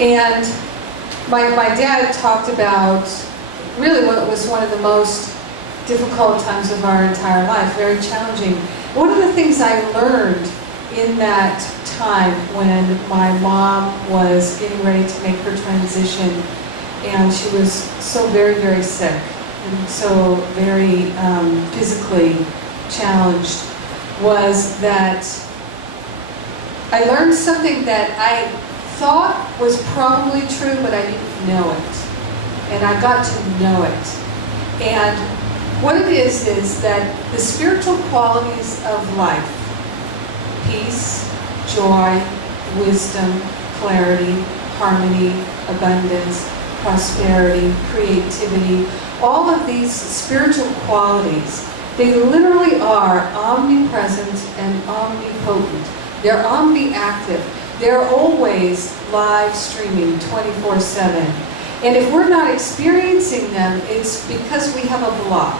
And my dad talked about really what was one of the most difficult times of our entire life, very challenging. One of the things I learned in that time when my mom was getting ready to make her transition, and she was so very, very sick and so very physically challenged, was that I learned something that I thought was probably true, but I didn't know it. And I got to know it. And what it is that the spiritual qualities of life, peace, joy, wisdom, clarity, harmony, abundance, prosperity, creativity, all of these spiritual qualities, they literally are omnipresent and omnipotent. They're omniactive. They're always live streaming 24/7. And if we're not experiencing them, it's because we have a block.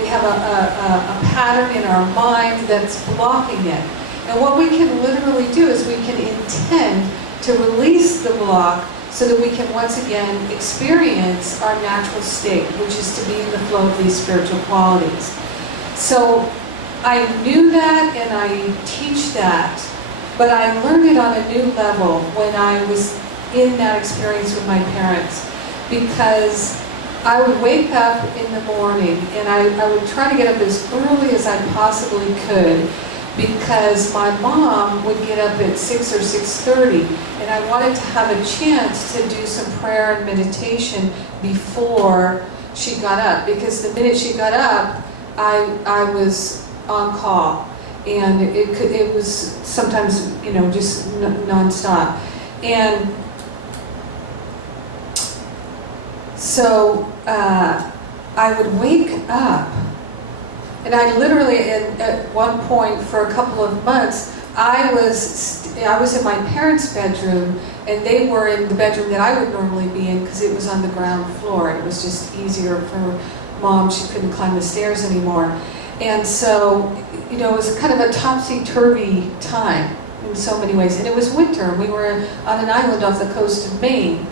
We have a pattern in our mind that's blocking it. And what we can literally do is we can intend to release the block so that we can once again experience our natural state, which is to be in the flow of these spiritual qualities. So I knew that and I teach that, but I learned it on a new level when I was in that experience with my parents, because I would wake up in the morning and I would try to get up as early as I possibly could, because my mom would get up at 6 or 6:30, and I wanted to have a chance to do some prayer and meditation before she got up, because the minute she got up, I was on call, and it was sometimes, you know, just nonstop. And so I would wake up, and I literally, at one point for a couple of months, I was in my parents' bedroom, and they were in the bedroom that I would normally be in, because it was on the ground floor. It was just easier for Mom. She couldn't climb the stairs anymore. And so, you know, it was kind of a topsy-turvy time in so many ways. And it was winter. We were on an island off the coast of Maine.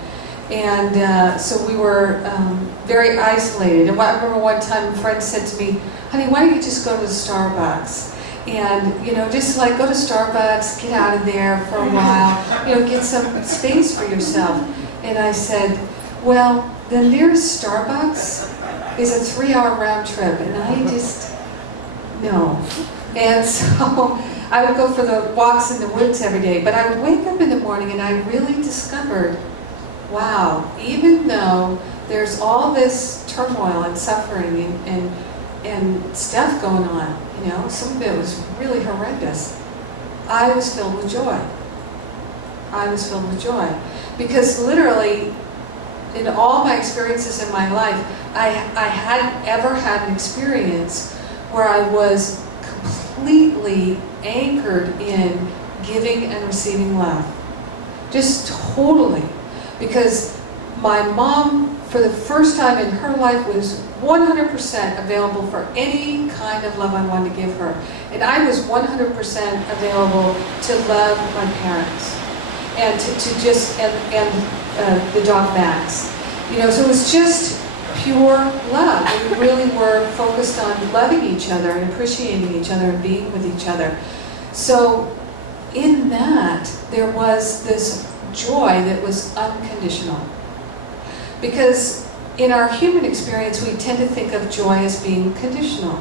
And so we were very isolated. And I remember one time a friend said to me, "Honey, why don't you just go to Starbucks? And, you know, just like go to Starbucks, get out of there for a while, you know, get some space for yourself." And I said, "Well, the nearest Starbucks is a 3-hour round trip, and I just, no." And so I would go for the walks in the woods every day, but I would wake up in the morning and I really discovered, wow, even though there's all this turmoil and suffering and stuff going on, you know, some of it was really horrendous, I was filled with joy. I was filled with joy. Because literally, in all my experiences in my life, I hadn't ever had an experience where I was completely anchored in giving and receiving love. Just totally. Because my mom, for the first time in her life, was 100% available for any kind of love I wanted to give her. And I was 100% available to love my parents. And to just, and the dog Max. You know, so it was just pure love. We really were focused on loving each other and appreciating each other and being with each other. So in that, there was this joy that was unconditional. Because in our human experience, we tend to think of joy as being conditional.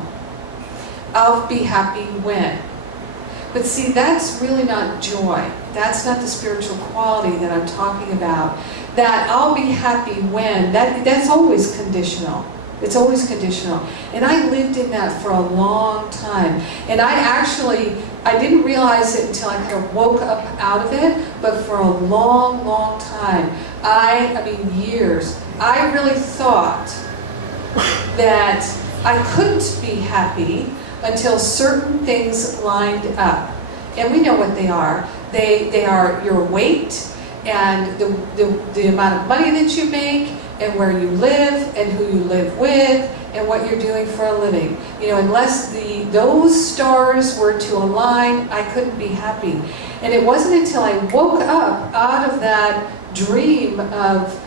I'll be happy when. But see, that's really not joy. That's not the spiritual quality that I'm talking about. That I'll be happy when, that's always conditional. It's always conditional. And I lived in that for a long time. And I didn't realize it until I kind of woke up out of it, but for a long, long time, I mean years, I really thought that I couldn't be happy until certain things lined up. And we know what they are. They are your weight, and the amount of money that you make, and where you live, and who you live with, and what you're doing for a living. You know, unless those stars were to align, I couldn't be happy. And it wasn't until I woke up out of that dream of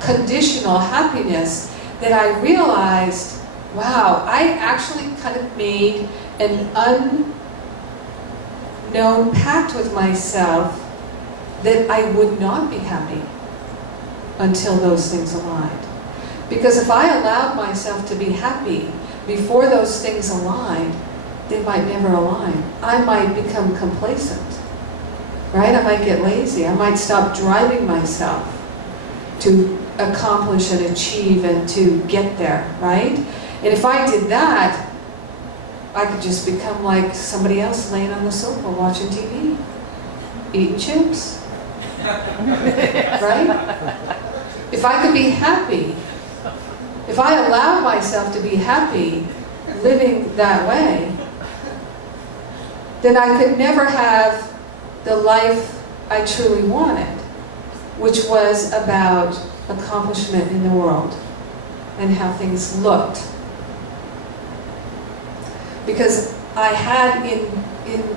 conditional happiness, that I realized, wow, I actually kind of made an unknown pact with myself that I would not be happy until those things aligned. Because if I allowed myself to be happy before those things aligned, they might never align. I might become complacent, right? I might get lazy. I might stop driving myself to accomplish and achieve and to get there, right? And if I did that, I could just become like somebody else laying on the sofa watching TV, eating chips, right? If I could be happy, if I allowed myself to be happy living that way, then I could never have the life I truly wanted, which was about accomplishment in the world and how things looked. Because I had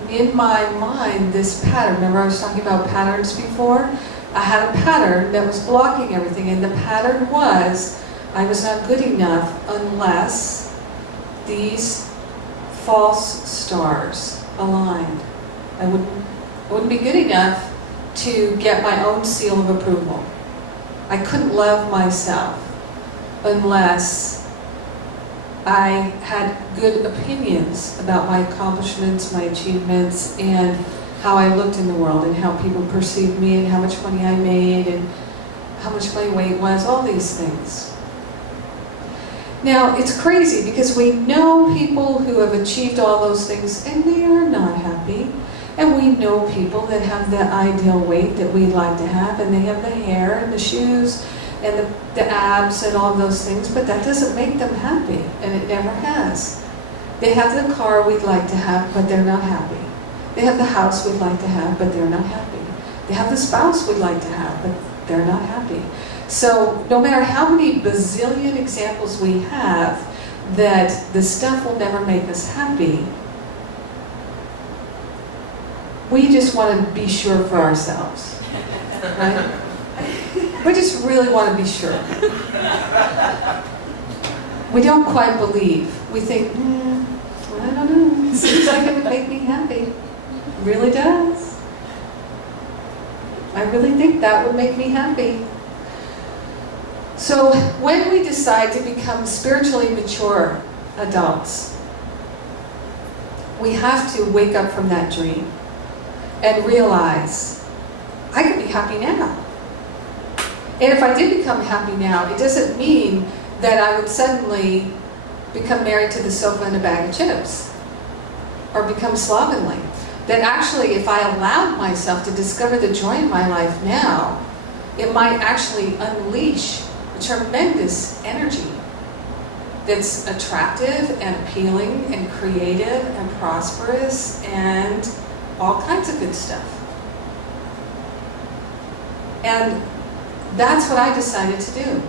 in my mind this pattern. Remember I was talking about patterns before? I had a pattern that was blocking everything, and the pattern was I was not good enough unless these false stars aligned. I wouldn't be good enough to get my own seal of approval. I couldn't love myself unless I had good opinions about my accomplishments, my achievements, and how I looked in the world, and how people perceived me, and how much money I made, and how much my weight was, all these things. Now, it's crazy because we know people who have achieved all those things and they are not happy. And we know people that have the ideal weight that we'd like to have, and they have the hair and the shoes and the abs and all those things, but that doesn't make them happy, and it never has. They have the car we'd like to have, but they're not happy. They have the house we'd like to have, but they're not happy. They have the spouse we'd like to have, but they're not happy. So no matter how many bazillion examples we have that the stuff will never make us happy, we just want to be sure for ourselves, right? We just really want to be sure. We don't quite believe. We think, I don't know, it seems like it would make me happy. It really does. I really think that would make me happy. So when we decide to become spiritually mature adults, we have to wake up from that dream and realize, I could be happy now. And if I did become happy now, it doesn't mean that I would suddenly become married to the sofa and a bag of chips, or become slovenly. That actually, if I allowed myself to discover the joy in my life now, it might actually unleash a tremendous energy that's attractive and appealing and creative and prosperous and all kinds of good stuff. And that's what I decided to do.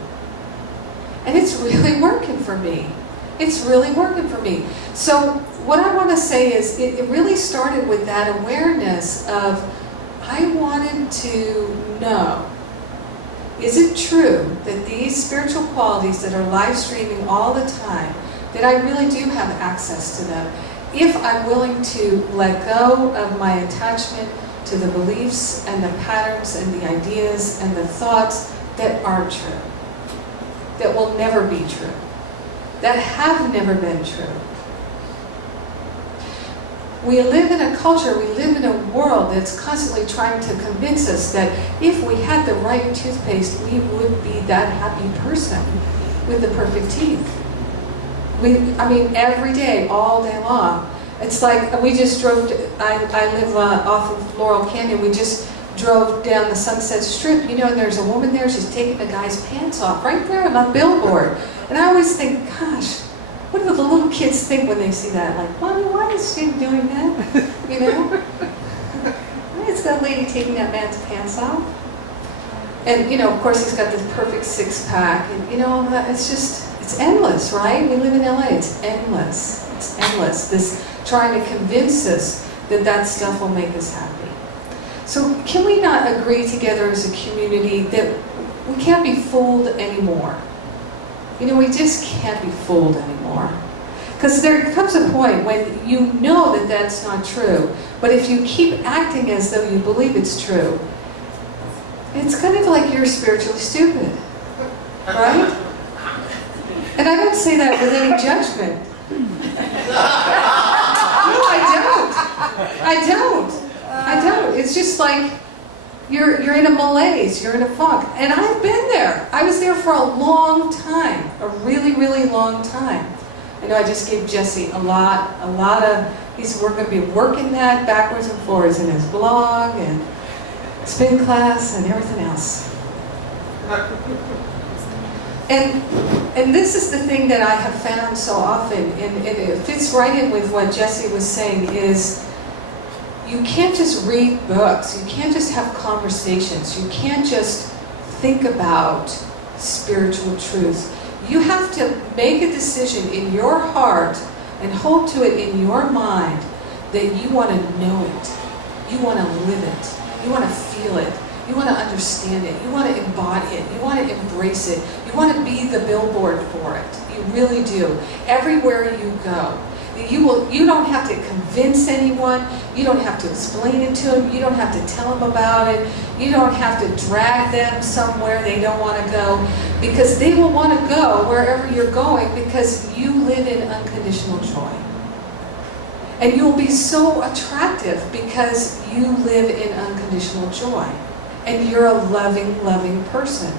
And it's really working for me. It's really working for me. So what I want to say is it really started with that awareness of, I wanted to know, is it true that these spiritual qualities that are live streaming all the time, that I really do have access to them, if I'm willing to let go of my attachment to the beliefs and the patterns and the ideas and the thoughts that aren't true, that will never be true, that have never been true. We live in a culture, we live in a world that's constantly trying to convince us that if we had the right toothpaste, we would be that happy person with the perfect teeth. I mean, every day, all day long. It's like, we just drove, I live off of Laurel Canyon, we just drove down the Sunset Strip, and there's a woman there, she's taking a guy's pants off, right there on the billboard. And I always think, gosh, what do the little kids think when they see that? Like, Mommy, why is she doing that? Why is that lady taking that man's pants off? And, of course, he's got this perfect six-pack, and, it's just, it's endless, right? We live in LA, it's endless. It's endless, this trying to convince us that that stuff will make us happy. So can we not agree together as a community that we can't be fooled anymore? You know, we just can't be fooled anymore. Because there comes a point when you know that that's not true, but if you keep acting as though you believe it's true, it's kind of like you're spiritually stupid, right? And I don't say that with any judgment. No, I don't. It's just like you're in a malaise, you're in a funk. And I've been there. I was there for a long time, a really, really long time. I know I just gave Jesse a lot of, we're going to be working that backwards and forwards in his blog and spin class and everything else. And this is the thing that I have found so often, and it fits right in with what Jesse was saying, is you can't just read books, you can't just have conversations, you can't just think about spiritual truth. You have to make a decision in your heart and hold to it in your mind that you want to know it, you want to live it, you want to feel it, you want to understand it, you want to embody it, you want to embrace it, you want to be the billboard for it. You really do. Everywhere you go. You don't have to convince anyone, you don't have to explain it to them, you don't have to tell them about it, you don't have to drag them somewhere they don't want to go, because they will want to go wherever you're going because you live in unconditional joy. And you'll be so attractive because you live in unconditional joy. And you're a loving, loving person.